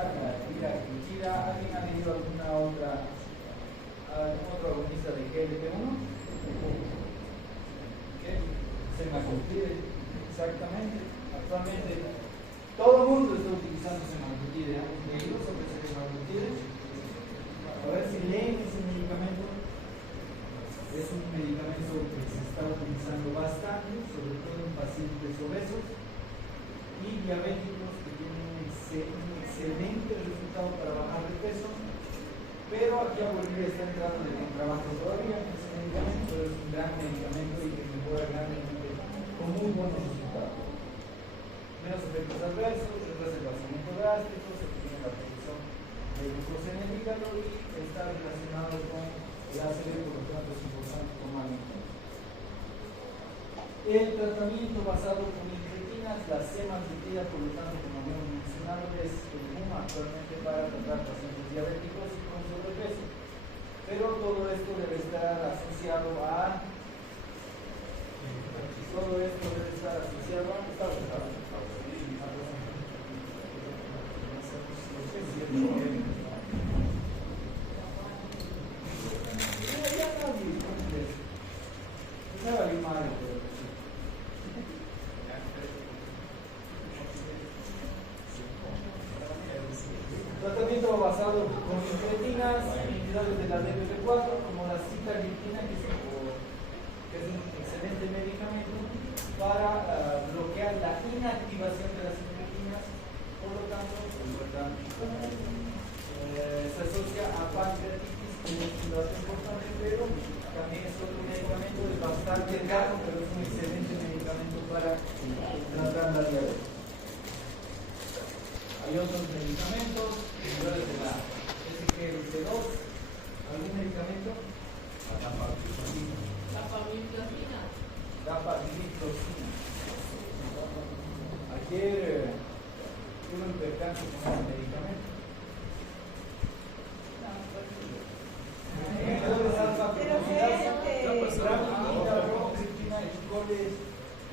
Iraquira. ¿Alguien ha leído algún otro agonista de GLP-1? Semaglutide, exactamente. Actualmente todo el mundo está utilizando semaglutide. ¿Han leído sobre semaglutide? A ver si leen ese medicamento. Es un medicamento que se está utilizando bastante, sobre todo en pacientes obesos y diabéticos que tienen un excelente resultado para bajar de peso, pero aquí a Bolivia está entrando de contrabando todavía ese medicamento, pero es un gran medicamento y que mejora grandemente con muy buenos resultados. Menos efectos adversos, reduce el vaciamiento gástrico, se tiene la producción de glucosa en el hígado y está relacionado con el ACV, por lo tanto es importante tomarlo en cuenta. El tratamiento basado con incretinas, la semaglutida, por lo tanto, como habíamos mencionado, es el boom actualmente para tratar pacientes diabéticos y con sobrepeso. Pero todo esto debe estar asociado a tratamiento basado con incretinas, unidades de la DPP4, como la sitagliptina, que es un excelente medicamento para bloquear la inactivación de las incretinas. Por lo tanto, se asocia a pancreatitis, que es un dato importante, pero también es otro medicamento, es bastante caro, pero es un excelente medicamento para tratar la diabetes. Hay otros medicamentos, inhibidores de la SGLT2. ¿Algún medicamento? Dapagliflozina. Ayer tuve un percance con ese medicamento.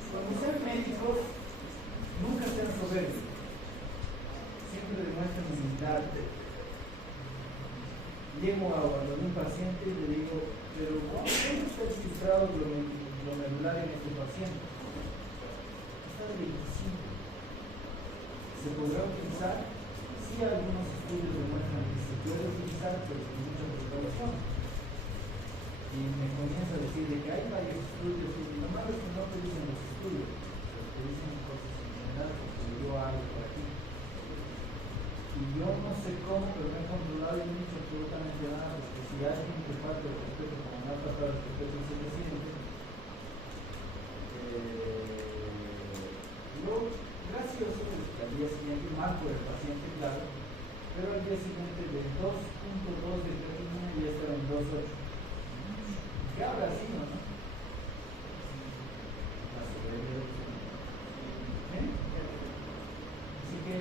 Cuando sean médicos, nunca sean soberbios. Siempre demuestran humildad. Llego a un paciente y le digo, pero ¿cómo está registrado lo medular en este paciente? Está de 25. ¿Se podrá utilizar? Sí, algunos estudios demuestran que se puede utilizar, pero con mucha precaución. Y me comienza a decir de que hay varios estudios y lo malo es que no te dicen los estudios, pero te dicen cosas en general, porque yo hago por aquí. Y yo no sé cómo, pero me he controlado y no he dicho absolutamente nada, porque si alguien que falta el respeto, como me ha pasado el respeto al presidente, yo, gracioso, al día siguiente, mal por el paciente, claro, pero al día siguiente de 2.2 de creatinina ya estaba en 2.8. ¿Qué habrá sido, no? La sobrevivencia. Así que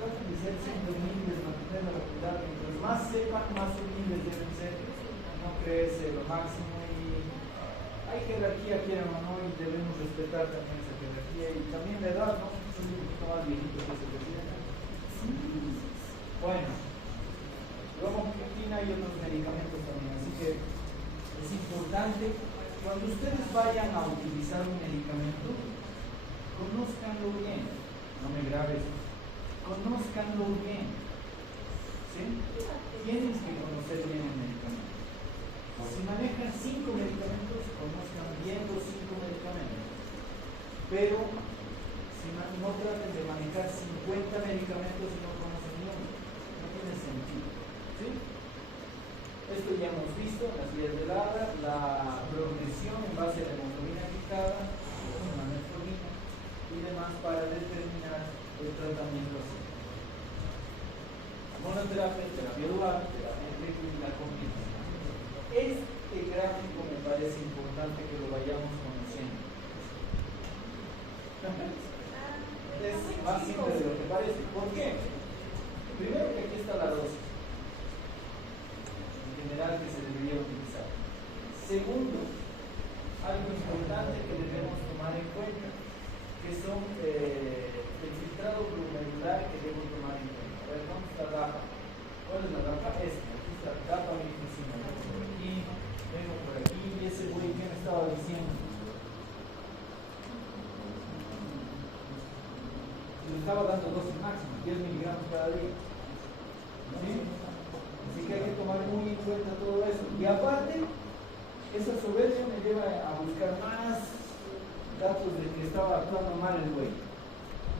traten de ser siempre humildes, mantener la facultad. Mientras más sepan, más humildes deben ser, no creerse lo máximo. Y hay jerarquía, quieran o no, y debemos respetar también esa jerarquía. Y también la edad, ¿no? Soy un poquito más viejito que ese presidente. Bueno, bromocriptina y otros medicamentos también. Así que es importante, cuando ustedes vayan a utilizar un medicamento, conózcanlo bien. No me grabes. Conózcanlo bien. ¿Sí? Tienes que conocer bien el medicamento. Si manejan 5 medicamentos, conozcan bien los 5 medicamentos. Pero no traten de manejar 50 medicamentos y no conocen ni uno. No tiene sentido. ¿Sí? Esto ya hemos visto en las vías del ADA, la progresión en base a la hemoglobina glicada, la metformina y demás para determinar el tratamiento así. Monoterapia, terapia dual, terapia eléctrica y la combinación. Este gráfico me parece importante que lo vayamos conociendo. Es más simple de lo que parece. ¿Por qué? Primero que aquí está la dosis general que se debería utilizar. Segundo, algo importante que debemos tomar en cuenta, que son el filtrado glomerular que debo tomar en cuenta. A ver, ¿dónde está ¿cuál es la DAPA? Esta, aquí está DAPA glifosina. Y vengo por aquí y ese güey que me estaba diciendo. Le estaba dando dosis máxima, 10 miligramos cada día. ¿Sí? Así que hay que tomar muy en cuenta todo eso. Y aparte, esa soberbia me lleva a buscar más datos de que estaba actuando mal el güey.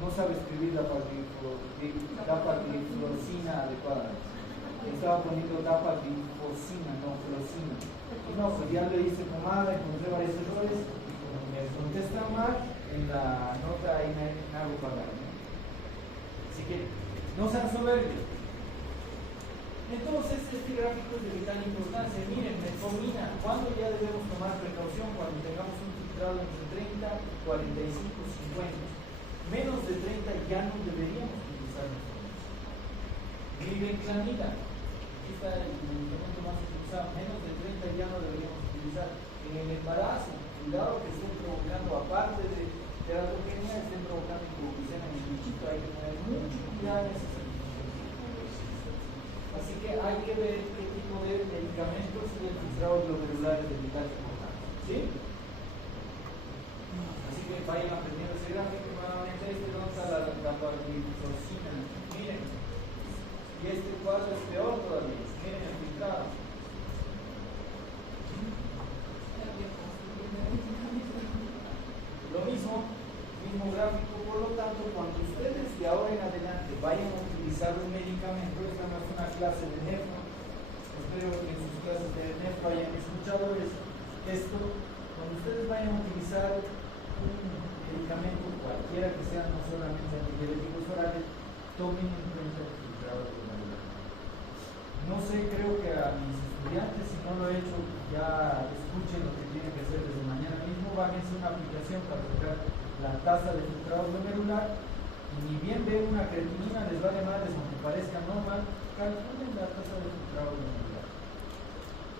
No sabe escribir dapagliflozina adecuada. Estaba poniendo dapaglifosina, no flosina. Y no, pues ya le hice pomada, encontré varios errores. Me contestan mal en la nota inagopagal. Así que no sean soberbios. Entonces, este gráfico es de vital importancia. Miren, metformina, ¿cuándo ya debemos tomar precaución? Cuando tengamos un filtrado entre 30, 45, 50. Menos de 30 ya no deberíamos utilizar metformina. Glibenclamida, aquí está el medicamento más utilizado. Menos de 30 ya no deberíamos utilizar. En el embarazo, cuidado que estén provocando, aparte de teratogenia, estén provocando hipoglucemia en el bichito. Hay que tener mucho cuidado en ese sentido. Así que hay que ver qué tipo de medicamentos y el filtrado glomerular es de vital importancia. ¿Sí? Así que vayan aprendiendo ese gráfico. Nuevamente, ¿dónde está la dapagliflozina? Miren. Y este cuadro es peor todavía. Miren el filtrado. Lo mismo gráfico. Por lo tanto, cuando ustedes de ahora en adelante vayan a utilizar un medicamento, esta no es una clase de nefro, espero que en sus clases de nefro hayan escuchado esto. Cuando ustedes vayan a utilizar un medicamento, cualquiera que sea, no solamente antidiabéticos orales, tomen en cuenta el filtrado glomerular. No sé, creo que a mis estudiantes, si no lo he hecho, ya escuchen lo que tienen que hacer desde mañana mismo. Bájense una aplicación para sacar la tasa de filtrado glomerular y ni bien ven una creatinina, les vale madres aunque parezca normal, calculen la tasa de filtrado glomerular.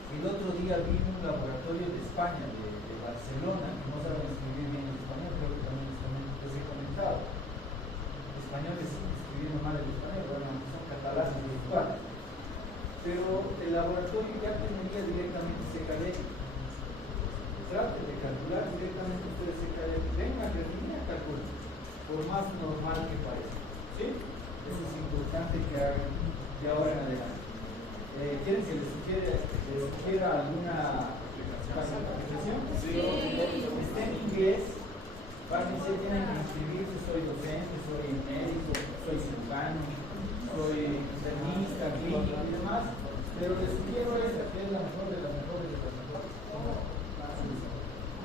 El otro día vi un laboratorio de España, de Barcelona, que no saben escribir bien el español, creo que también les he comentado. Los españoles escribiendo mal el español, bueno, son catalanes virtuales. Pero el laboratorio ya tendría directamente CKD. Traten de calcular directamente ustedes CKD. Ven una creatinina, calculen, por más normal que parezca. ¿Sí? Eso es importante que hagan de ahora en adelante. ¿Quieren que les sugiera alguna aplicación? Sí. Está en inglés. Fájense, tienen que inscribirse. Soy docente, soy médico, soy cirujano, soy internista, clínico y demás. Pero les sugiero esta, que es la mejor de las mejores de las mejores.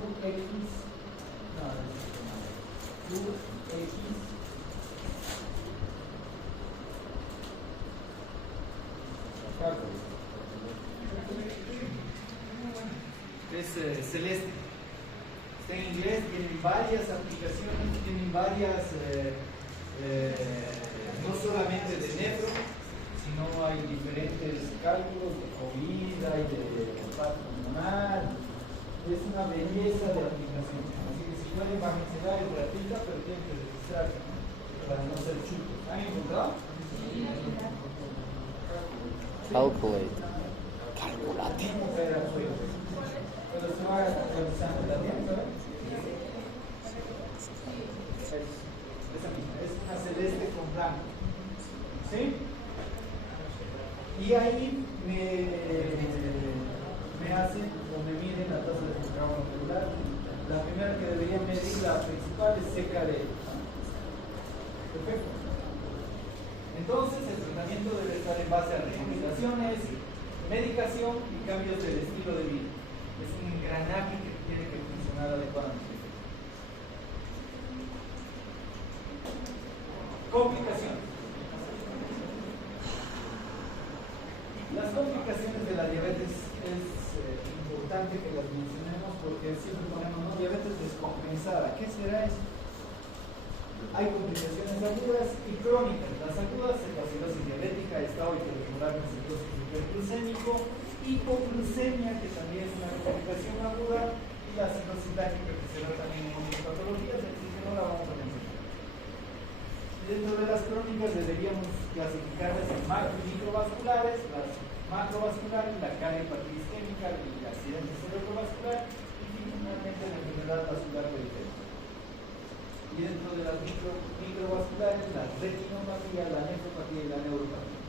UX, no, UX. Es celeste. Está en inglés, tienen varias aplicaciones, tienen varias, no solamente de nefro, sino hay diferentes cálculos de COVID, hay de olfato pulmonar. Es una belleza de aplicación. Así que si pueden bajársela, es gratuita, pero tienen que registrarse para no ser chutos. ¿Han encontrado? Sí. Calculate. Calculate. Pero se va revisando también, ¿sabes? Esa misma, es una celeste con blanco. ¿Sí? Y ahí me hacen o me miden la tasa de filtrado glomerular. La primera que deberían medir, la principal, es CKD. Perfecto. Entonces, el tratamiento debe estar en base a recomendaciones, medicación y cambios del estilo de vida. Es un engranaje que tiene que funcionar adecuadamente. Complicaciones. Las complicaciones de la diabetes es importante que las mencionemos porque siempre ponemos, ¿no?, diabetes descompensada. ¿Qué será eso? Hay complicaciones agudas y crónicas. Las agudas es la cirrosis diabética, estado hiperregular con cirrosis hiperglucémico, hipoglucemia, que también es una complicación aguda, y la cirrosis láctica, que se da también en muchas patologías, así que no la vamos a mencionar. Dentro de las crónicas deberíamos clasificarlas en macro y microvasculares, las macrovasculares, la cardiopatía isquémica, el accidente cerebrovascular y finalmente la enfermedad vascular periférica. Y dentro de las microvasculares, la retinopatía, la nefropatía y la neuropatía.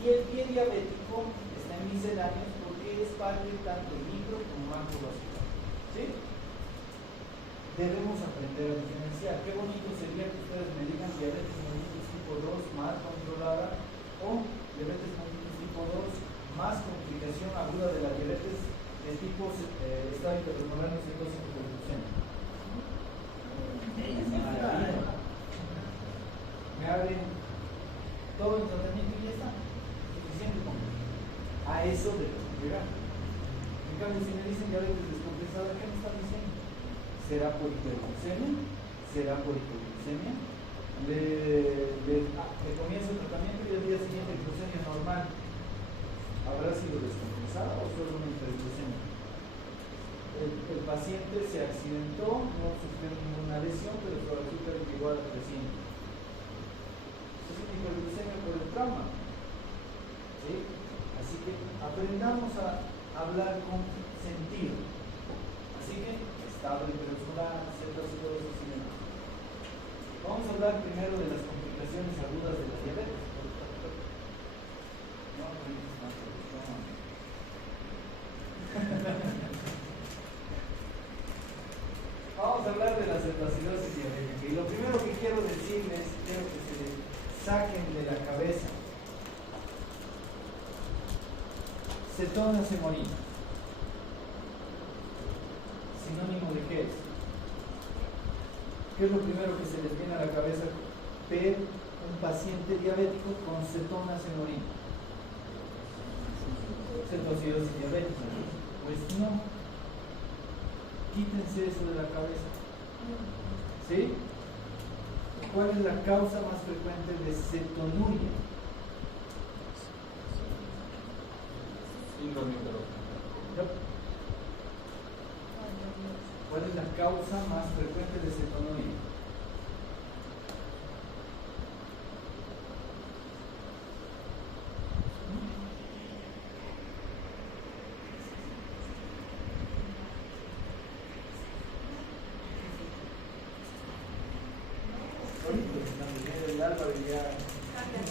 Y el pie diabético está en misceláneos porque es parte tanto micro como macrovascular. ¿Sí? Debemos aprender a diferenciar. Qué bonito sería que ustedes me digan diabetes mellitus tipo 2 mal controlada o diabetes mellitus tipo 2 más complicación aguda de la diabetes de tipo estado interrenal cetosis hiperglucémica. Me abren todo el tratamiento y ya está. Suficiente con a eso debemos llegar. En cambio, si me dicen diabetes descompensada, ¿qué me están diciendo? ¿Será por hiperglucemia? ¿Será por hipoglucemia? Le comienza el tratamiento y al día siguiente glucemia normal. ¿Habrá sido descompensada o solo una hiperglucemia? El paciente se accidentó, no sufrió ninguna lesión, pero su azúcar llegó a 300. Es una hiperglucemia por el trauma. ¿Sí? Así que aprendamos a hablar con sentido. Así que estado interoscular, cetoacidosis y demás. Vamos a hablar primero de las complicaciones agudas de la diabetes. Vamos a hablar de la cetoacidosis diabética. Y lo primero que quiero decirles, quiero que se saquen de la cabeza. Cetonas hemorina. ¿Sinónimo de qué es? ¿Qué es lo primero que se les viene a la cabeza? Ver un paciente diabético con cetonas hemorina. Cetoacidosis diabética. Pues no. Quítense eso de la cabeza. ¿Sí? ¿Cuál es la causa más frecuente de cetonuria? ¿Cuál es la causa más frecuente de cetonuria? El Álvaro ya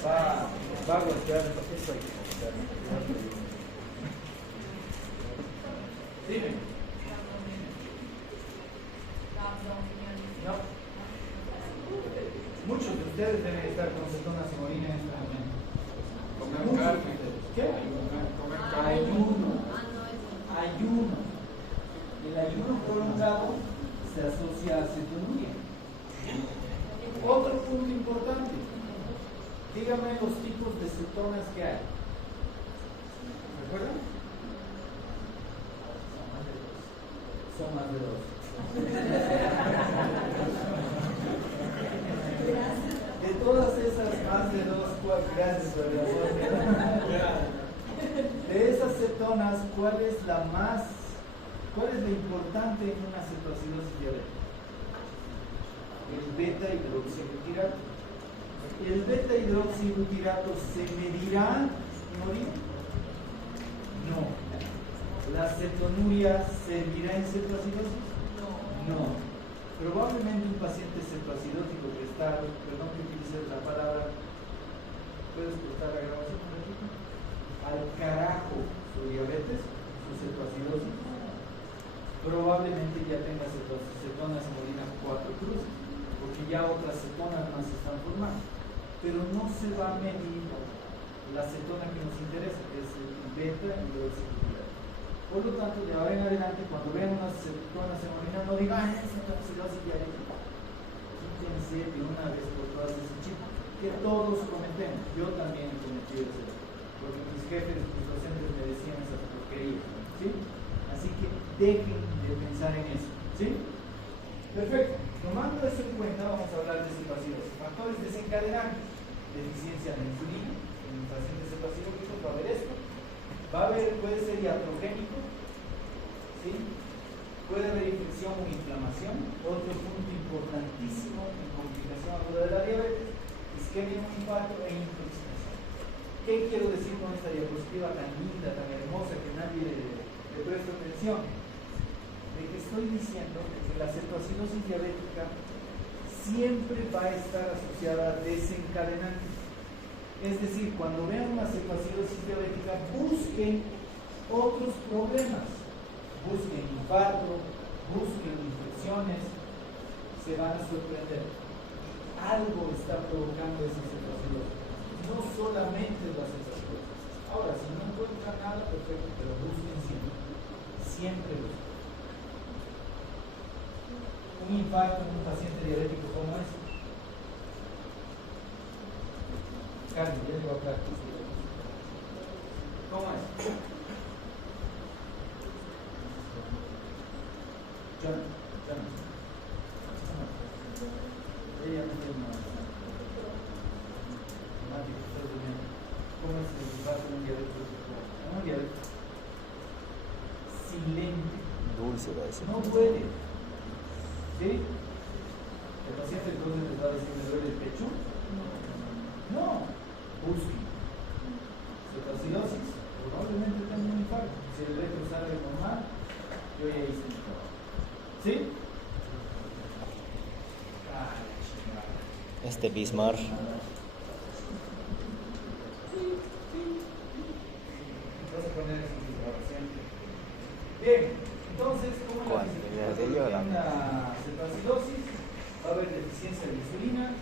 va a golpear esto hay que golpear. Dime. No. Muchos de ustedes deben estar con cetonas hemorina en este momento. Comer carne. ¿Qué? Comer carne. Ayuno. El ayuno prolongado se asocia a cetonuria. Otro punto importante. Dígame los tipos de cetonas que hay. ¿Recuerdan? Son más de dos. De todas esas más de dos, gracias por el amor. De esas cetonas, ¿cuál es la importante en una cetoacidosis diabética? El beta hidroxibutirato. ¿El beta hidroxibutirato se medirá en orina? No. ¿La cetonuria servirá en cetoacidosis? No. Probablemente un paciente cetoacidótico que está, perdón que utilice la palabra, ¿puedes cortar la grabación un ratito? Al carajo su diabetes, su cetoacidosis, probablemente ya tenga cetonas hemorina 4 cruces, porque ya otras cetonas más se están formando, pero no se va a medir la cetona que nos interesa, que es el beta hidroxibutirato. Por lo tanto, de ahora en adelante, cuando vean unas cetonas hemorina, no digan, es cetoacidosis diabética. Quítense de una vez por todas ese chip que todos cometemos. Yo también he cometido ese, porque mis jefes, mis docentes me decían esas porquerías, ¿sí? Así que dejen de pensar en eso, ¿sí? Perfecto. Tomando eso en cuenta, vamos a hablar de cetoacidosis. Factores desencadenantes: deficiencia de insulina. En pacientes cetoacidóticos va a haber esto. Va a haber, puede ser iatrogénico, ¿sí? Puede haber infección o inflamación. Otro punto importantísimo en complicación aguda de la diabetes: isquemia, infarto e intoxicación. ¿Qué quiero decir con esta diapositiva tan linda, tan hermosa, que nadie le presta atención? De que estoy diciendo que la cetoacidosis diabética siempre va a estar asociada a desencadenantes. Es decir, cuando vean una cetoacidosis diabética, busquen otros problemas. Busquen infarto, busquen infecciones, se van a sorprender. Algo está provocando esa cetoacidosis. No solamente es la cetoacidosis. Ahora, si no encuentran nada, perfecto, pero busquen siempre. Siempre busquen. Un infarto en un paciente diabético, ¿cómo es? Carlos, ya llegó acá. ¿Cómo es? John. Ella me tiene una. ¿Cómo es el infarto en un diabético? Un diabético silente. Dulce va a decir. No puede. ¿Sí? ¿El paciente entonces les va a decir me duele el pecho? No. Busquen. Cetoacidosis. Probablemente tenga un infarto. Si el electro sale normal, yo ya hice mi trabajo. ¿Sí? Ay, chingada. Este Bismarck. Vas a poner eso en tu trabajo siempre. Bien, entonces, ¿cómo es la cetoacidosis? Va a haber deficiencia de insulina,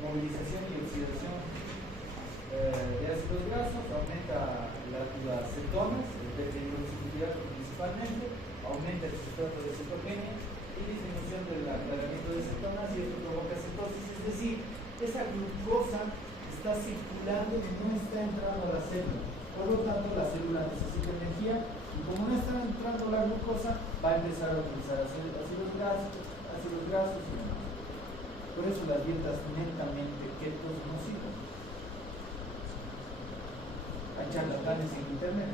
movilización y oxidación de ácidos grasos, aumenta las cetonas, de hidroxibutyrato principalmente, aumenta el sustrato de cetogenia y disminución del aclaramiento de cetonas, y esto provoca cetosis, es decir, esa glucosa está circulando y no está entrando a la célula, por lo tanto la célula necesita energía y como no está entrando la glucosa va a empezar a utilizar ácidos grasos y demás. Por eso las dietas netamente ketos no sirven. Hay charlatanes en internet,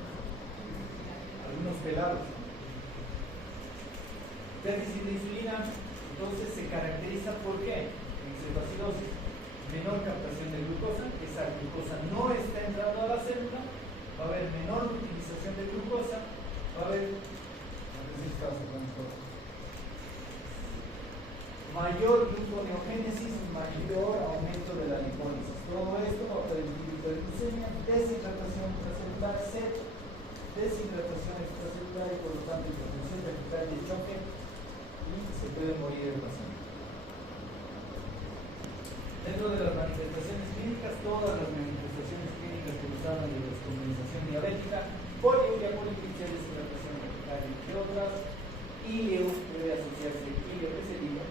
algunos pelados. Déficit de insulina, entonces se caracteriza por qué? En cetoacidosis, menor captación de glucosa, esa glucosa no está entrando a la célula, va a haber menor utilización de glucosa, va a haber mayor gluconeogénesis, mayor aumento de la lipólisis. Todo esto va a producir hiperglucemia, deshidratación intracelular, deshidratación extracelular y por lo tanto hipertensión vertical y choque, y se puede morir el paciente. Dentro de las manifestaciones clínicas, todas las manifestaciones clínicas que nos hablan de descompensación diabética, poliuria, polipipsia, deshidratación vertical, entre otras, ILEU debe asociarse ILEU, ¿qué se diga?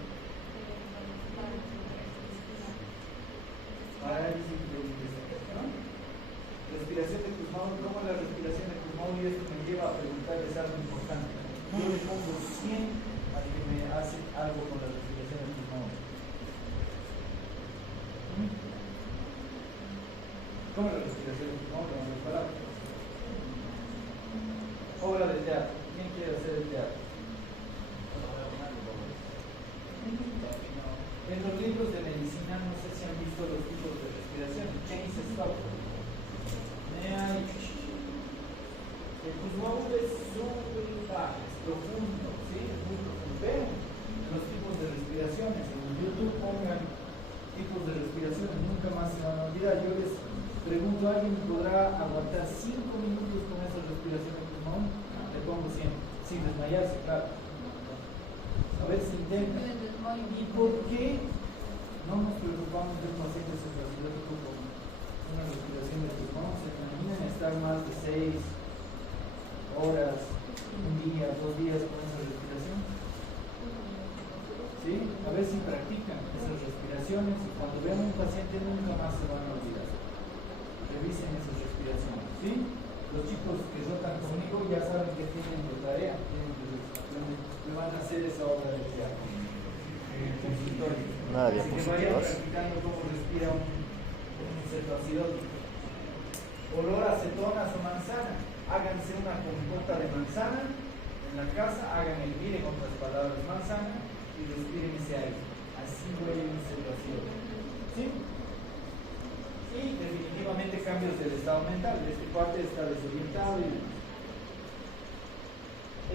Parálisis de intestino, ¿no? Respiración de Kussmaul, ¿cómo es la respiración de Kussmaul? Y esto me lleva a preguntarles algo importante. Yo le pongo 100 a que me hace algo con la respiración de Kussmaul. ¿Cómo es la respiración de Kussmaul? Vamos a parar. Obra de teatro. ¿Quién quiere hacer el teatro? En los libros de medicina no sé si han visto los tipos de respiración. James Stop. El Kussmaul es súper bajo, es profundo, ¿sí? Es muy profundo. Vean los tipos de respiraciones. En YouTube pongan tipos de respiraciones, nunca más se van a olvidar. Yo les pregunto, ¿alguien podrá aguantar 5 minutos con esa respiración de Kussmaul? Le pongo 100, sin desmayarse, claro. A ver si intenta. ¿Y por qué no nos preocupamos de un paciente cetoacidótico con una respiración de Kussmaul? ¿Se imaginan estar más de 6 horas, un día, 2 días con esa respiración? ¿Sí? A ver si practican esas respiraciones y cuando vean un paciente nunca más se van a olvidar. Revisen esas respiraciones, ¿sí? Los chicos que rotan conmigo ya saben que tienen de tarea, me van a hacer esa obra de teatro en el consultorio. Nada, Así que vayan diapositivas. practicando cómo respira un cetoacidótico. Olor a acetonas o manzana. Háganse una compota de manzana en la casa, hagan el mire con otras palabras manzana y respiren ese aire. Así huele un cetoacidótico. ¿Sí? ¿Sí? Y definitivamente cambios del estado mental. Este cuate está desorientado y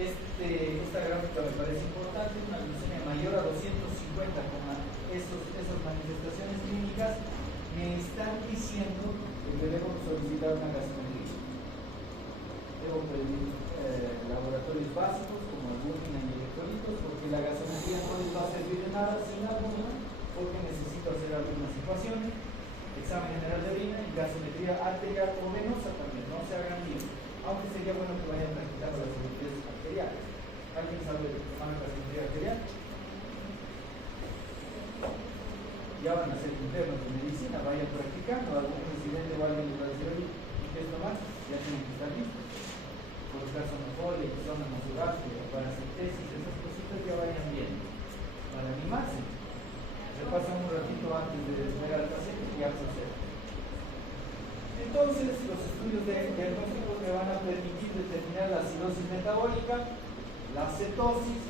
esta gráfica me parece importante. Una glucemia mayor a 250 con esas manifestaciones clínicas me están diciendo que debemos solicitar una gasometría. Debo pedir laboratorios básicos como albúmina y electrolitos, porque la gasometría no les va a servir de nada sin albúmina, porque necesito hacer algunas ecuaciones, examen general de orina y gasometría arterial o venosa también, no se hagan lío, aunque sería bueno que vayan practicando las gasometrías arteriales. ¿Alguien sabe tomar la gasometría arterial? Ya van a ser internos de medicina, vayan practicando. Algún residente o alguien les va a decir, oye, ¿qué es tomar? Ya tienen que estar listos. Colocar sonofolia, zona nasogástrica, paracentesis, esas cositas ya vayan bien. Para animarse. Repasan un ratito antes de ver al paciente y ya procede. Entonces, los estudios diagnósticos me van a permitir determinar la acidosis metabólica, la cetosis,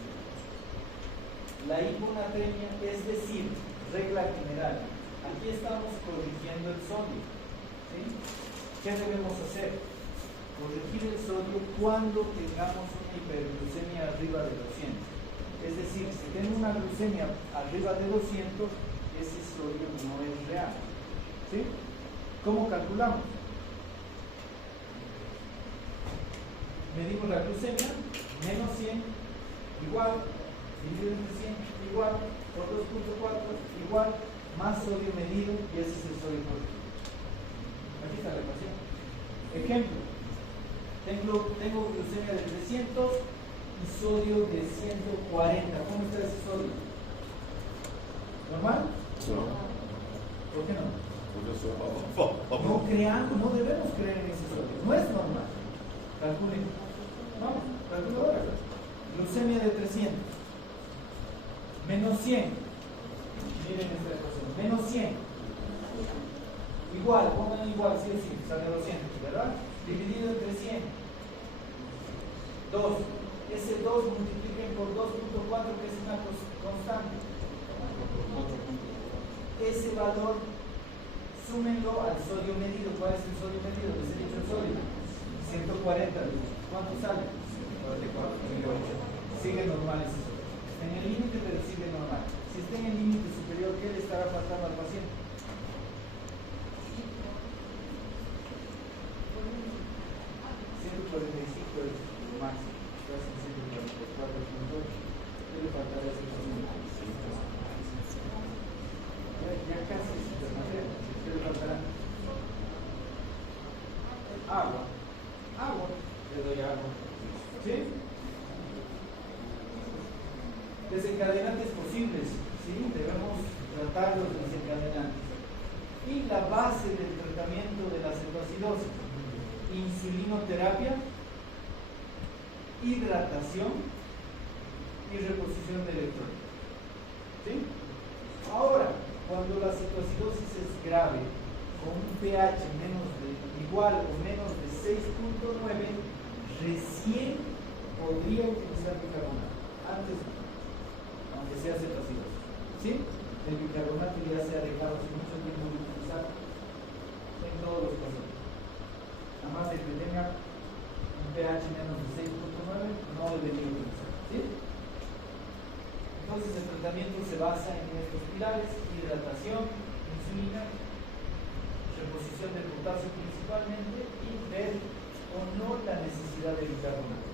la hiponatremia, es decir, regla general. Aquí estamos corrigiendo el sodio. ¿Sí? ¿Qué debemos hacer? Corregir el sodio cuando tengamos una hiperglucemia arriba de 200. Es decir, si tengo una glucemia arriba de 200, ese sodio no es real. ¿Sí? ¿Cómo calculamos? Medimos la glucemia, menos 100, igual, dividido entre 100, igual, por 2.4, igual, más sodio medido, y ese es el sodio corregido. Aquí está la ecuación. Ejemplo, tengo glucemia de 300 y sodio de 140. ¿Cómo está ese sodio? ¿Normal? No. ¿Por qué no? No debemos creer en ese sodio. No es normal. Calculen. Vamos, calculadora. Glucemia de 300. Menos 100. Miren esta ecuación. Menos 100. Igual, pongan igual, sí o sí, sale 200, ¿verdad? Dividido entre 100. 2. Ese 2 multipliquen por 2.4, que es una constante. Ese valor, súmenlo al sodio medido. ¿Cuál es el sodio medido? Les he dicho el sodio. 140. ¿Cuánto sale? 44. Sigue normal ese sodio. Está en el límite, pero sigue normal. Si está en el límite superior, ¿qué le estará faltando al paciente? 145 es lo máximo. Estás en 144.8. ¿Qué le faltará a ese paciente? Ya casi es hipernatremia. ¿Qué le faltará? Agua. Agua. Le doy agua. ¿Sí? Desencadenantes posibles. ¿Sí? Debemos tratar los desencadenantes. Y la base del tratamiento de la cetoacidosis: insulinoterapia, hidratación y reposición de electrolitos. ¿Sí? Ahora, cuando la cetoacidosis es grave, con un pH igual o menos de 6.9, recién podría utilizar bicarbonato. Antes no, aunque sea cetoacidosis. ¿Sí? El bicarbonato ya se ha dejado hace mucho tiempo de utilizar en todos los pacientes. Nada más de que tenga un pH menos de 6.9, no debería utilizar. ¿Sí? Entonces el tratamiento se basa en estos pilares: hidratación, insulina, reposición del potasio principalmente, y ver o no la necesidad de bicarbonato.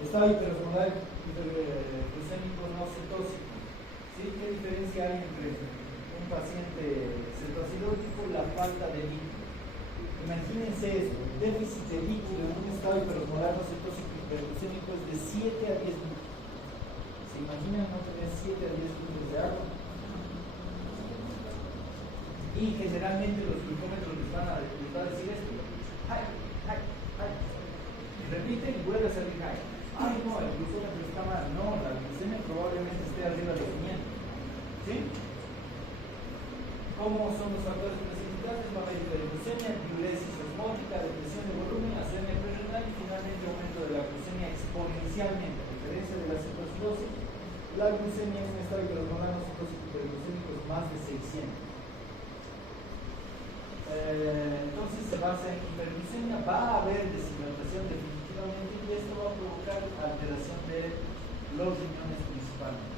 Estado hiperosmolar hiperglucémico no cetósico. ¿Sí? ¿Qué diferencia hay entre un paciente cetoacidótico y la falta de líquido? Imagínense esto: el déficit de líquido en un estado hiperosmolar no cetósico hiperglucémico es de 7 a 10 litros. ¿Se imaginan no tener 7 a 10 litros de agua? Y generalmente los glucómetros les van a decir esto: high, high, high. Y repiten y vuelve a salir high. Ay, no, el glucómetro está mal. No, la glucemia probablemente esté arriba de 500. ¿Sí? ¿Cómo son los factores precipitantes? Va a haber hiperglucemia, diuresis osmótica, depresión de volumen, acidemia prerenal y finalmente aumento de la glucemia exponencialmente. A diferencia de la cetoacidosis, la glucemia en un estado hiperosmolar no cetósico hiperglucémico es más de 600. entonces se basa en hiperglucemia, va a haber deshidratación definitivamente y esto va a provocar alteración de los riñones principalmente.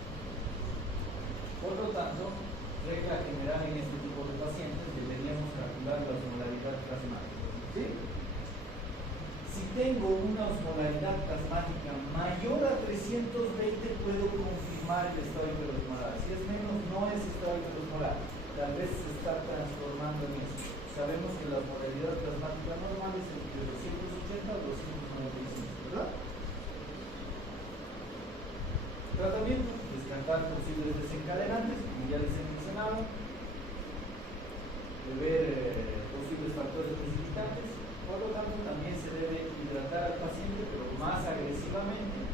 Por lo tanto, regla general en este tipo de pacientes deberíamos calcular la osmolaridad plasmática. ¿Sí? Si tengo una osmolaridad plasmática mayor a 320 puedo confirmar el estado hiperosmolar. Si es menos no es estado hiperosmolar, tal vez se está transformando en eso. Sabemos que la osmolaridad plasmática normal es entre 280 a 295, ¿verdad? Tratamiento, descartar posibles desencadenantes, como ya les he mencionado, de ver posibles factores precipitantes. Por lo tanto, también se debe hidratar al paciente, pero más agresivamente,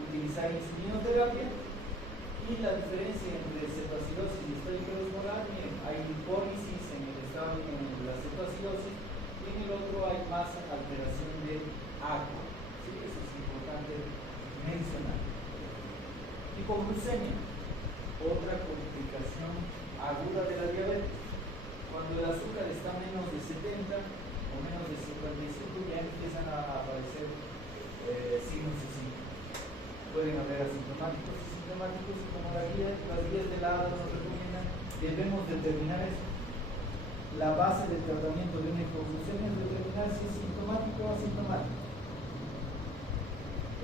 utilizar insulinoterapia. Y la diferencia entre cetoacidosis y estado hiperosmolar, miren, hay lipólisis en el estado de la cetoacidosis y en el otro hay más alteración de agua. ¿Sí? Eso es importante mencionar. Hipoglucemia, otra complicación aguda de la diabetes. Cuando el azúcar está menos de 70 o menos de 55 ya empiezan a aparecer signos y síntomas. Pueden haber asintomáticos y sintomáticos, como las guías de la ADA nos recomiendan, debemos determinar eso. La base del tratamiento de una hipoglucemia es determinar si es sintomático o asintomático.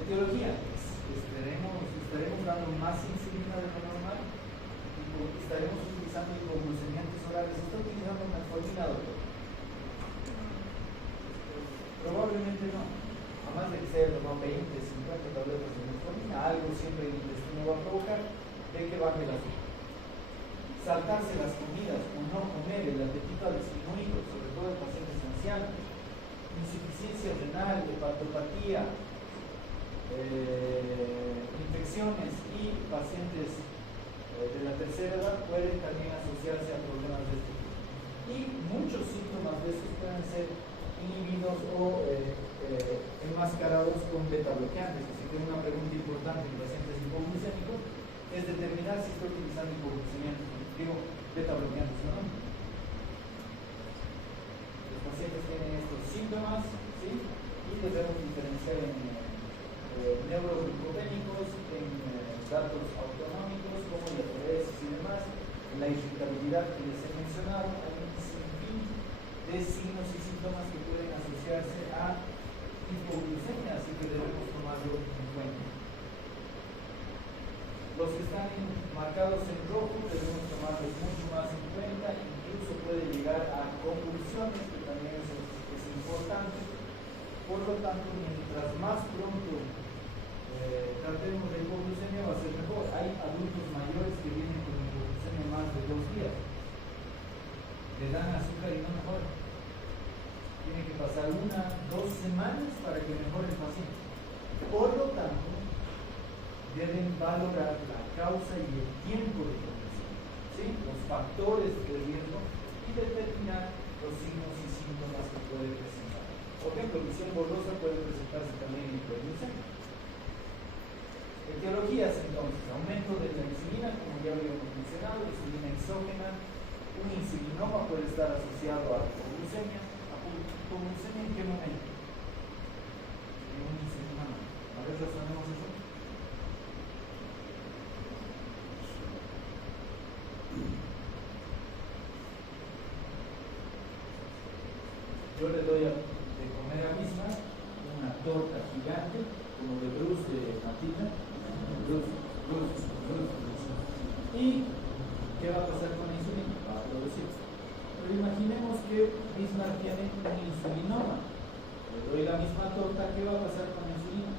Etiología, estaremos dando más insulina de lo normal y estaremos utilizando hipoglucemiantes orales. ¿Está utilizando metformina, doctor? Probablemente no. A más de que se haya tomado 20, 50 tabletas de metformina, algo siempre en el intestino va a provocar de que baje el azúcar. Saltarse las comidas o no comer, el apetito ha disminuido, sobre todo en pacientes ancianos, insuficiencia renal, hepatopatía, infecciones y pacientes de la tercera edad pueden también asociarse a problemas de este tipo. Y muchos síntomas de estos pueden ser inhibidos o enmascarados con beta bloqueantes. Así que una pregunta importante en pacientes hipoglucémicos es determinar si estoy utilizando hipoglucemiantes, digo beta bloqueantes o no. Los pacientes tienen estos síntomas, ¿sí? Y debemos diferenciar en neuroglucopénicos, en datos autonómicos como diabetes y demás, en la irritabilidad que les he mencionado, hay un sinfín de signos y síntomas que pueden asociarse a hipoglucemia, así que debemos tomarlo en cuenta. Los que están marcados en rojo debemos tomarlos mucho más en cuenta, incluso puede llegar a convulsiones, que también es importante. Por lo tanto, mientras más pronto tratemos de hipoglucemia va a ser mejor. Hay adultos mayores que vienen con hipoglucemia más de 2 días. Le dan azúcar y no mejora. Tiene que pasar 1 o 2 semanas para que mejore el paciente. Por lo tanto, deben valorar la causa y el tiempo de progresión, ¿sí? Los factores de riesgo y determinar los signos y síntomas que puede presentar. Por ejemplo, visión borrosa puede presentarse también en hipoglucemia. Etiologías entonces, aumento de la insulina, como ya habíamos mencionado, insulina exógena, un insulinoma puede estar asociado a hipoglucemia. ¿Hipoglucemia en qué momento? En un insulinoma. A ver, razonemos eso. Yo le doy de comer a Bisma una torta gigante, como de Bruce de Matilda. ¿Y qué va a pasar con la insulina? Va a producir. Pero imaginemos que Bismarck tiene un insulinoma. Le doy la misma torta, ¿qué va a pasar con la insulina?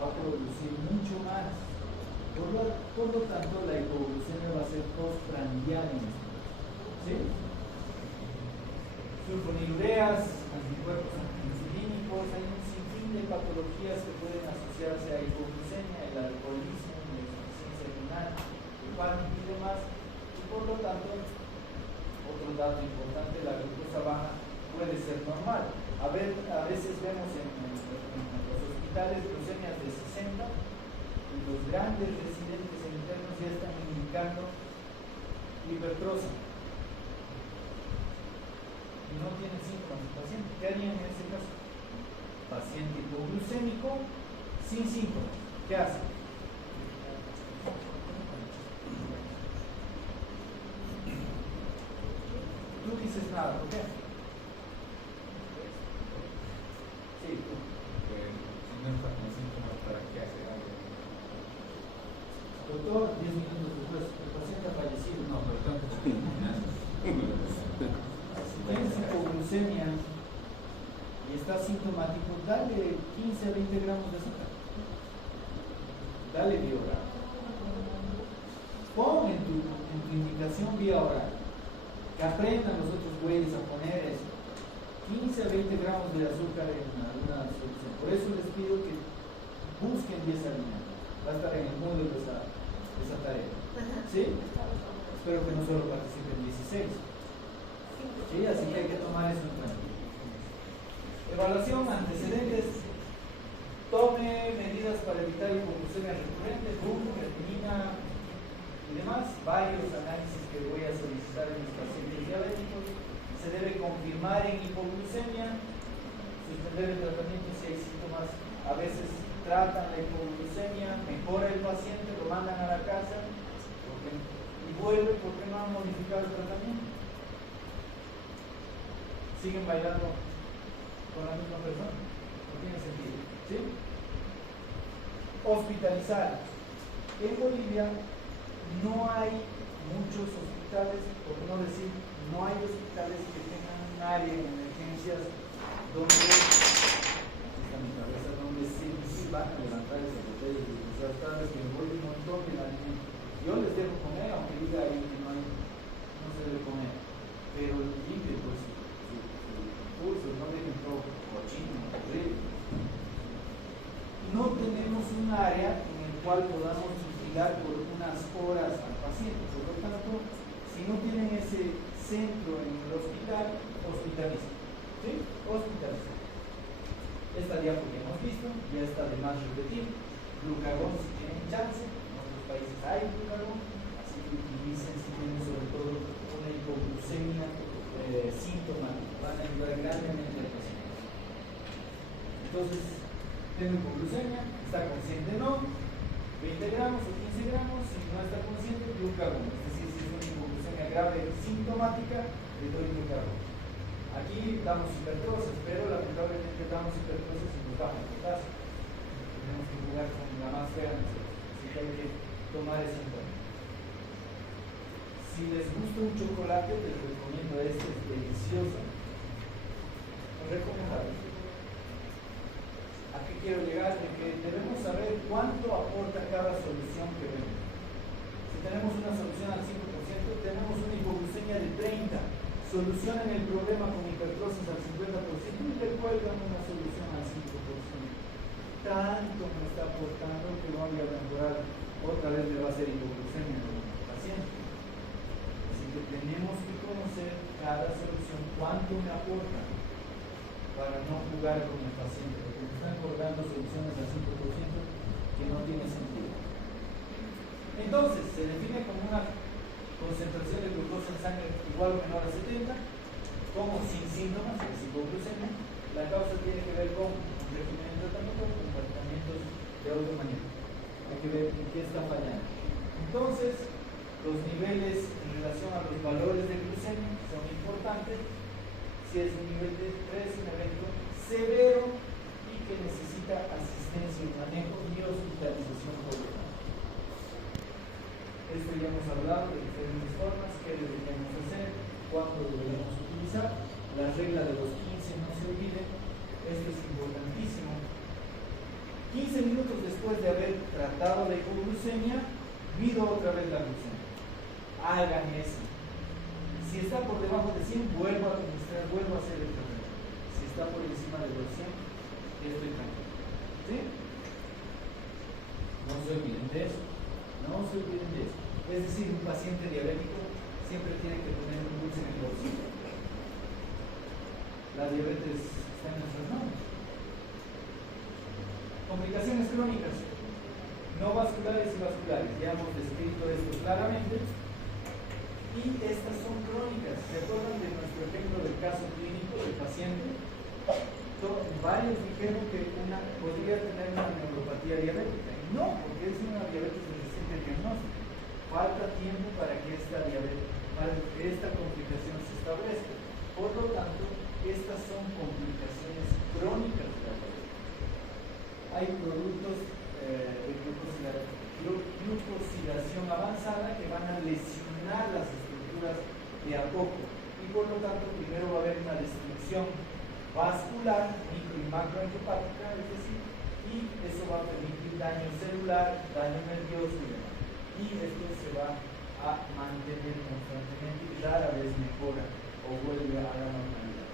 Va a producir mucho más. Por lo tanto, la hipoglucemia va a ser postprandial en esto. ¿Sí? Sulfonilureas, anticuerpos antiinsulínicos, hay un sinfín de patologías que pueden asociarse a hipoglucemia, el alcoholismo, la insuficiencia renal, el pánico y demás. Y por lo tanto, otro dato importante, la glucosa baja puede ser normal. A veces vemos en los hospitales glucemias de 60 y los grandes residentes internos ya están indicando hipertrofia. y no tiene síntomas el paciente, ¿qué harían en ese caso? Paciente hipoglucémico sin síntomas, ¿qué hace? Tú dices nada, ¿por qué? Sí, tú. Si no está con síntomas, ¿para qué hace algo? Doctor, 10 minutos después, el paciente ha fallecido. No, pero tanto Si tienes hipoglucemia y está sintomático, dale 15 a 20 gramos de azúcar. Dale vía oral. Pon en tu indicación vía oral. Que aprendan los otros güeyes a poner eso. 15 a 20 gramos de azúcar en alguna solución. Por eso les pido que busquen 10 alimentos. Va a estar en el módulo esa tarea. ¿Sí? Espero que no solo participen 16. ¿Sí? Así que hay que tomar eso en cuenta. Evaluación, antecedentes. Tome medidas para evitar hipoglucemia recurrente, boom, creatinina y demás. Varios análisis que voy a solicitar en mis pacientes diabéticos. Se debe confirmar en hipoglucemia, suspender el tratamiento si hay síntomas. A veces tratan la hipoglucemia, mejora el paciente, lo mandan a la casa y vuelve porque no han modificado el tratamiento. Siguen bailando con la misma persona, no tiene sentido. ¿Sí? Hospitalizar. En Bolivia no hay muchos hospitales, por no decir, no hay hospitales que tengan un área de emergencias donde, esta mi cabeza, donde sí van a levantar esas botellas y esas tardes que me voy un montón de alimento. Yo les dejo comer, aunque diga ahí que no se debe comer, pero limpie pues su pulso, no dejen todo cochino, horrible. No tenemos un área en el cual podamos vigilar por unas horas al paciente, por lo tanto, si no tienen ese centro en el hospital, hospitalizan. ¿Sí? Hospitalizan. Esta diapo que hemos visto, ya está de más repetir. Glucagón si tienen chance, en otros países hay glucagón, así que utilicen si tienen sobre todo una hipoglucemia sintomática, van a ayudar grandemente al paciente. Entonces, tengo hipoglucemia, está consciente o no, 20 gramos o 15 gramos, si no está consciente, glucagón, es decir, si es una hipoglucemia grave sintomática, le doy glucagón. Aquí damos hipertrosis, pero lamentablemente damos hipertrosis y nos baja el potasio. Tenemos que jugar con la más fea nosotros, así que hay que tomar eso en cuenta. Si les gusta un chocolate, les recomiendo este, es delicioso. Recomendable. ¿A qué quiero llegar? De que debemos saber cuánto aporta cada solución que vemos. Si tenemos una solución al 5%, tenemos una hipoglucemia de 30%. Solucionan el problema con hipertrosis al 50% y le cuelgan una solución al 5%. Tanto me está aportando que no voy a mejorar. Otra vez le va a hacer hipoglucemia al paciente. Así que tenemos que conocer cada solución, cuánto me aporta, para no jugar con el paciente, porque me están colgando soluciones al 5% que no tiene sentido. Entonces, se define como una concentración de glucosa en sangre igual o menor a 70, como sin síntomas, es hipoglucemia. La causa tiene que ver con un régimen de tratamiento, con tratamientos de automañana. Hay que ver en qué está fallando. Entonces, los niveles en relación a los valores de glucemia son importantes. Si es un nivel de 3, un evento severo y que necesita asistencia y manejo y hospitalización por lo tanto. Esto ya hemos hablado de diferentes formas, qué deberíamos hacer, cuándo deberíamos utilizar. La regla de los 15 no se olvide, esto es importantísimo. 15 minutos después de haber tratado la hipoglucemia, mido otra vez la glucemia. Hagan eso. Si está por debajo de 100, vuelvo a administrar, vuelvo a hacer el tratamiento. Si está por encima de los 100, estoy tranquilo. ¿Sí? No se olviden de eso. No se olviden de eso. Es decir, un paciente diabético siempre tiene que tener un dulce en el bolsillo. La diabetes está en nuestras manos. Complicaciones crónicas, no vasculares y vasculares. Ya hemos descrito esto claramente. Y estas son crónicas. ¿Se acuerdan de nuestro ejemplo del caso caso clínico del paciente, varios dijeron que podría tener una neuropatía diabética. No, porque es una diabetes resistente diagnóstico. Falta tiempo para que esta complicación se establezca. Por lo tanto, estas son complicaciones crónicas de la diabetes. Hay productos de glucosilación avanzada que van a lesionar las estructuras de a poco. Y por lo tanto, primero va a haber una destrucción vascular, micro y macroencefálica, es decir, y eso va a permitir daño celular, daño nervioso y demás. Y esto se va a mantener constantemente y rara vez mejora o vuelve a la normalidad.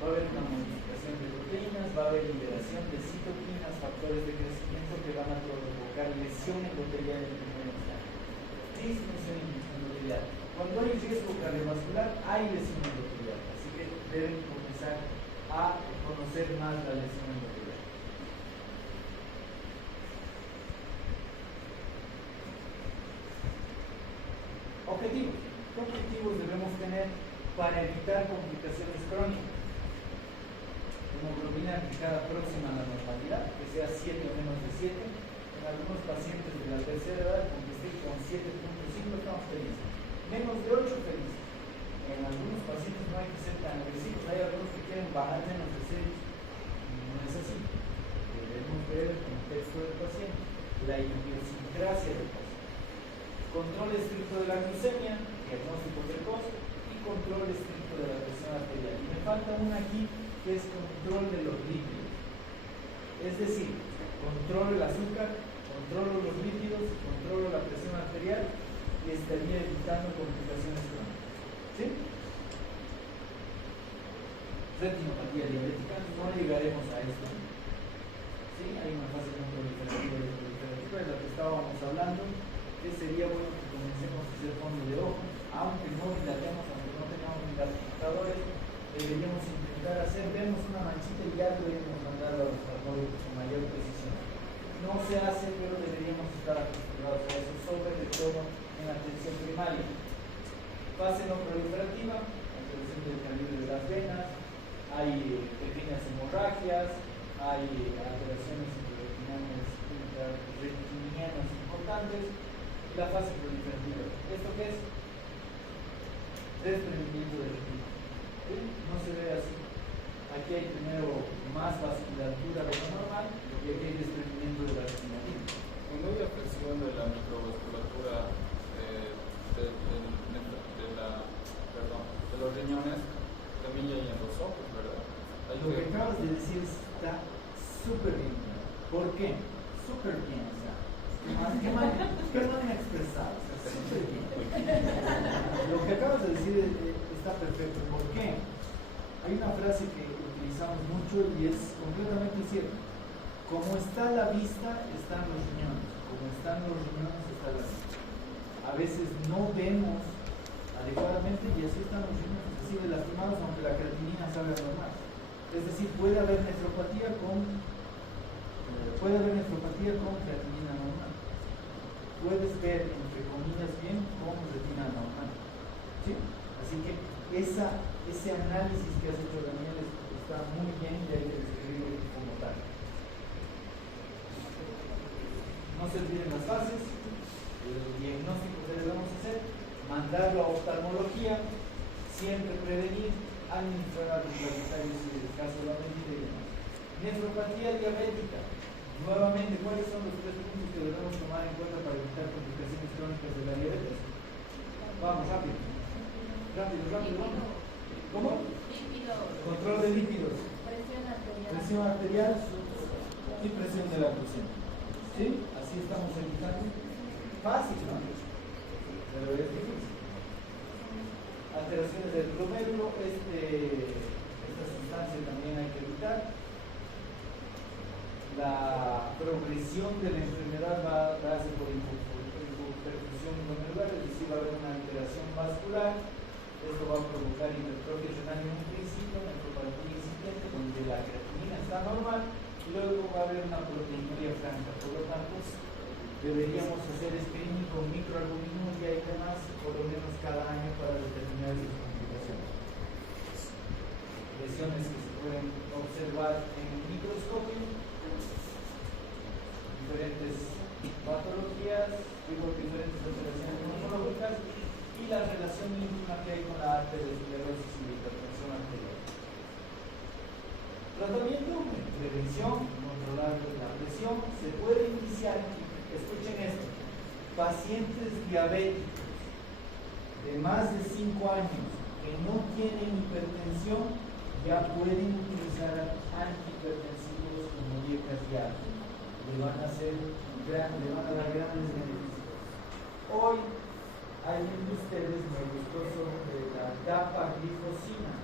Va a haber una modificación de proteínas, va a haber liberación de citoquinas, factores de crecimiento que van a provocar lesión endotelial en el primer instante. Disfunción endotelial. Cuando hay riesgo cardiovascular, hay lesión endotelial. Así que deben comenzar a conocer más la lesión endotelial. Objetivos. ¿Qué objetivos debemos tener para evitar complicaciones crónicas? Hemoglobina glicada próxima a la normalidad, que sea 7 o menos de 7. En algunos pacientes de la tercera edad, con que esté con 7.5 estamos felices. Menos de 8 felices. En algunos pacientes no hay que ser tan agresivos. Hay algunos que quieren bajar menos de 6. No es así. Debemos ver el contexto del paciente, la idiosincrasia del paciente. Control estricto de la glucemia, diagnóstico precoz, y control estricto de la presión arterial. Y me falta una aquí que es control de los lípidos. Es decir, controlo el azúcar, controlo los lípidos, controlo la presión arterial y estaría evitando complicaciones crónicas. ¿Sí? Retinopatía diabética, no llegaremos a esto. ¿Sí? Hay una fase no proliferativa de la que estábamos hablando, que sería bueno que comencemos a hacer fondo de ojo, aunque no dilatemos, aunque no tengamos dilatadores, deberíamos intentar hacer, vemos una manchita y ya debemos mandar a los oftalmólogos con mayor precisión. No se hace, pero deberíamos estar acostumbrados a eso, sobre todo en la atención primaria. Fase no proliferativa, alteración del calibre de las venas, hay pequeñas hemorragias, hay alteraciones retinianas importantes, y la fase proliferativa. ¿Esto qué es? Desprendimiento de retina. ¿Sí? No se ve así. Aquí hay primero más vasculatura de lo normal y aquí hay desprendimiento de la retina. Cuando hay afección de la microvasculatura de los riñones, también ya hay en los ojos, ¿verdad? Lo que acabas de decir está súper bien. ¿Por qué? Súper bien. O sea, qué mal expresado. O sea, súper bien. Lo que acabas de decir está perfecto. ¿Por qué? Hay una frase que utilizamos mucho y es completamente cierta. Como está la vista, están los riñones. Como están los riñones, está la vista. A veces no vemos adecuadamente y así están los riñones, así de lastimados, aunque la creatinina salga normal. Es decir, puede haber nefropatía con creatinina normal. Puedes ver, entre comillas, bien con retina normal. ¿Sí? Así que ese análisis que has hecho, Daniel, está muy bien y hay que describirlo como tal. No se olviden las fases, el diagnóstico que debemos hacer, mandarlo a oftalmología, siempre prevenir, administrar a los sanitarios y en el caso de la medida y demás. Nefropatía diabética. Nuevamente, ¿cuáles son los 3 puntos que debemos tomar en cuenta para evitar complicaciones crónicas de la diabetes? Vamos, rápido. Rápido. ¿Cómo? Lípidos. Control de lípidos. Presión arterial. Y presión de la presión. ¿Sí? Así estamos evitando. Fácil, ¿no? Pero es difícil. Alteraciones del glomérulo, esta sustancia también hay que evitar. La progresión de la enfermedad va a darse por hipoperfusión glomerular, es decir, va a haber una alteración vascular. Esto va a provocar hipertrofia renal en un principio, nefropatía incipiente, donde la creatinina está normal, y luego va a haber una proteinuria franca. Por lo tanto, deberíamos hacer screening con microalbuminuria y demás, por lo menos cada año, para determinar sus complicaciones. lesiones que se pueden observar en el microscopio, diferentes patologías, diferentes alteraciones neurológicas y la relación íntima que hay con la arteriosclerosis y la hipertensión arterial. Tratamiento, prevención, controlar la presión, se puede iniciar, escuchen esto, pacientes diabéticos de más de 5 años que no tienen hipertensión ya pueden utilizar antihipertensivos como dietas diarias. Le van a dar grandes beneficios. Hoy, alguien de ustedes me gustó sobre la dapaglifosina.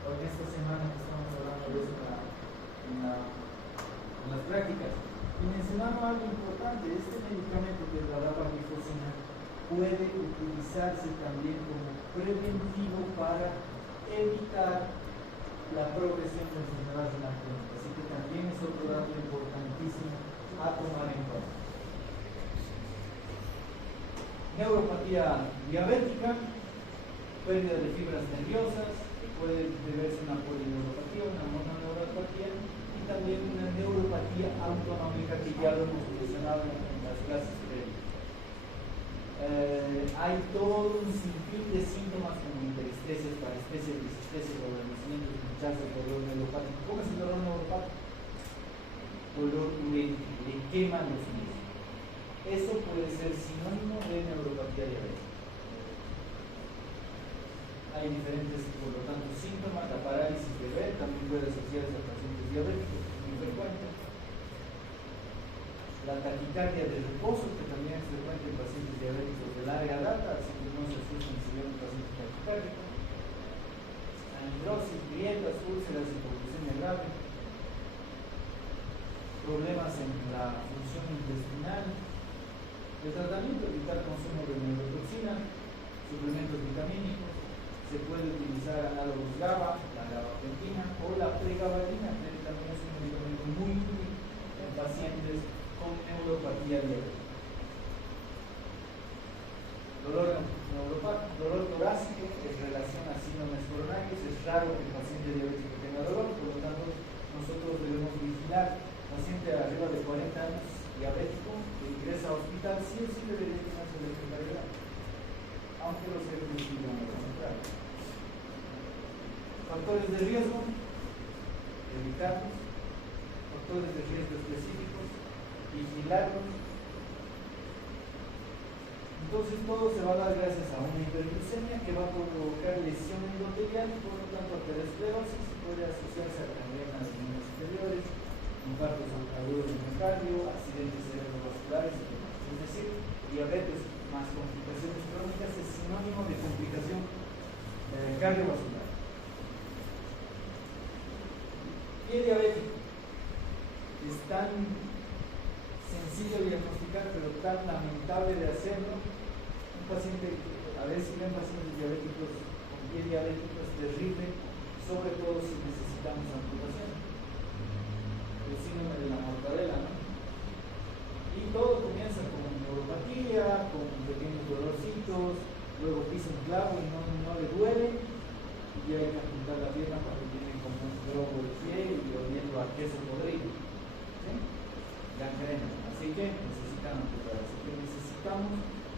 En esta semana que estamos hablando de eso en las prácticas. Y mencionamos algo importante: este medicamento que es la dapaglifosina puede utilizarse también como preventivo para evitar la progresión de enfermedades en la clínica. Así que también es otro dato importantísimo a tomar en cuenta. Neuropatía diabética, pérdida de fibras nerviosas, puede deberse a una polineuropatía, una mononeuropatía y también una neuropatía autonómica que ya lo hemos mencionado en las clases previas. Hay todo un sinfín de síntomas como interestesias, parestesias, disestesias, adormecimientos, hinchazos, dolor neuropático. ¿Cómo es el dolor neuropático? Dolor urénico, le queman los músculos. Eso puede ser sinónimo de neuropatía diabética. Hay diferentes, por lo tanto, síntomas. La parálisis de ver también puede asociarse a pacientes diabéticos, es muy frecuente. La taquicardia de reposo, que también es frecuente en pacientes diabéticos de larga data, así que no se asusten si ven un paciente taquicárdico. Anhidrosis, grietas, úlceras, hipoglucemia grave, problemas en la función intestinal. El tratamiento, evitar consumo de neurotoxina, suplementos vitamínicos. Se puede utilizar análogos GABA, la gabapentina o la pregabalina, que también es un medicamento muy útil en pacientes con neuropatía diabética. Dolor neuropático, dolor torácico en relación a síndromes coronarios. Es raro que el paciente diabético tenga dolor, por lo tanto nosotros debemos vigilar. Paciente arriba de 40 años diabético que ingresa a hospital, sí o sí debería tener su electrocardiograma, aunque los jefes digan lo contrario. Factores de riesgo, evitarlos. Factores de riesgo específicos, vigilarlos. Entonces todo se va a dar gracias a una hiperglucemia que va a provocar lesión endotelial y por lo tanto arteriosclerosis, y puede asociarse a gangrena de miembros superiores, infartos agudos de miocardio, accidentes cerebrovasculares y demás. Es decir, diabetes más complicaciones crónicas es sinónimo de complicación cardiovascular. Pie diabético es tan sencillo de diagnosticar, pero tan lamentable de hacerlo. Un paciente, a ver si ven pacientes diabéticos con pie diabético, es terrible, sobre todo si necesitamos amputación. El síndrome de la mortadela, ¿no? Y todo comienza con neuropatía, con pequeños dolorcitos, luego pisa un clavo y no le duele, y ya hay que amputar la pierna cuando tiene como un globo de pie y oliendo a queso podrido, ¿sí? Gangrena. Así que necesitan amputar, así que necesitamos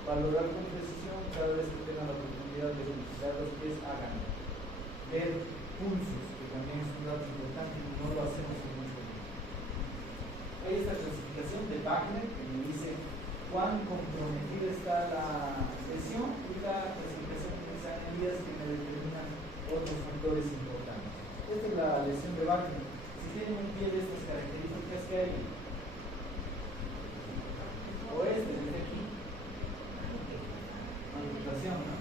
valorar con precisión cada vez que tengan la oportunidad de utilizar los pies, háganlo. Ver pulsos, que también es un dato importante y no lo hacemos en mucho tiempo. Hay esta clasificación de Wagner que me dice cuán comprometida está la lesión, y la clasificación de Elías que me determinan otros factores importantes. Esta es la lesión de Wagner. Si tienen un pie de estas características, ¿qué hay? O desde aquí. Amputación, ¿no?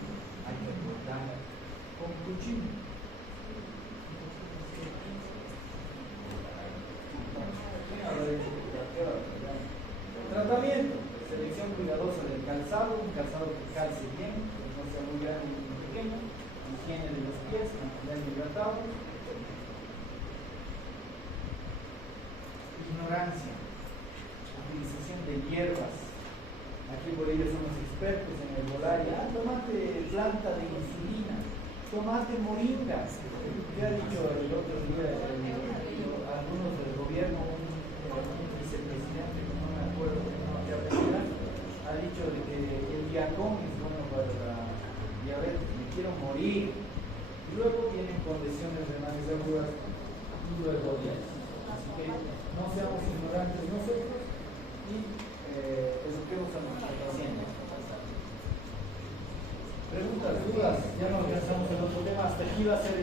Hay que cortar con cuchillo. Tratamiento, selección cuidadosa del calzado, un calzado que calce bien, que no sea muy grande ni muy pequeño, higiene de los pies, mantenerlo hidratado. Ignorancia, utilización de hierbas. Aquí por ello somos expertos en herbolaria. Tomate planta de insulina. tomate moringa. Ya ha dicho el otro día algunos del gobierno, un vicepresidente, no me acuerdo qué apellido, ha dicho de que el yacón es bueno para la diabetes, me quiero morir. Y luego vienen con lesiones renales agudas y luego días. Así que no seamos ignorantes nosotros y eduquemos a nuestros pacientes. Preguntas, dudas, ya no alcanzamos el otro tema, hasta aquí va a ser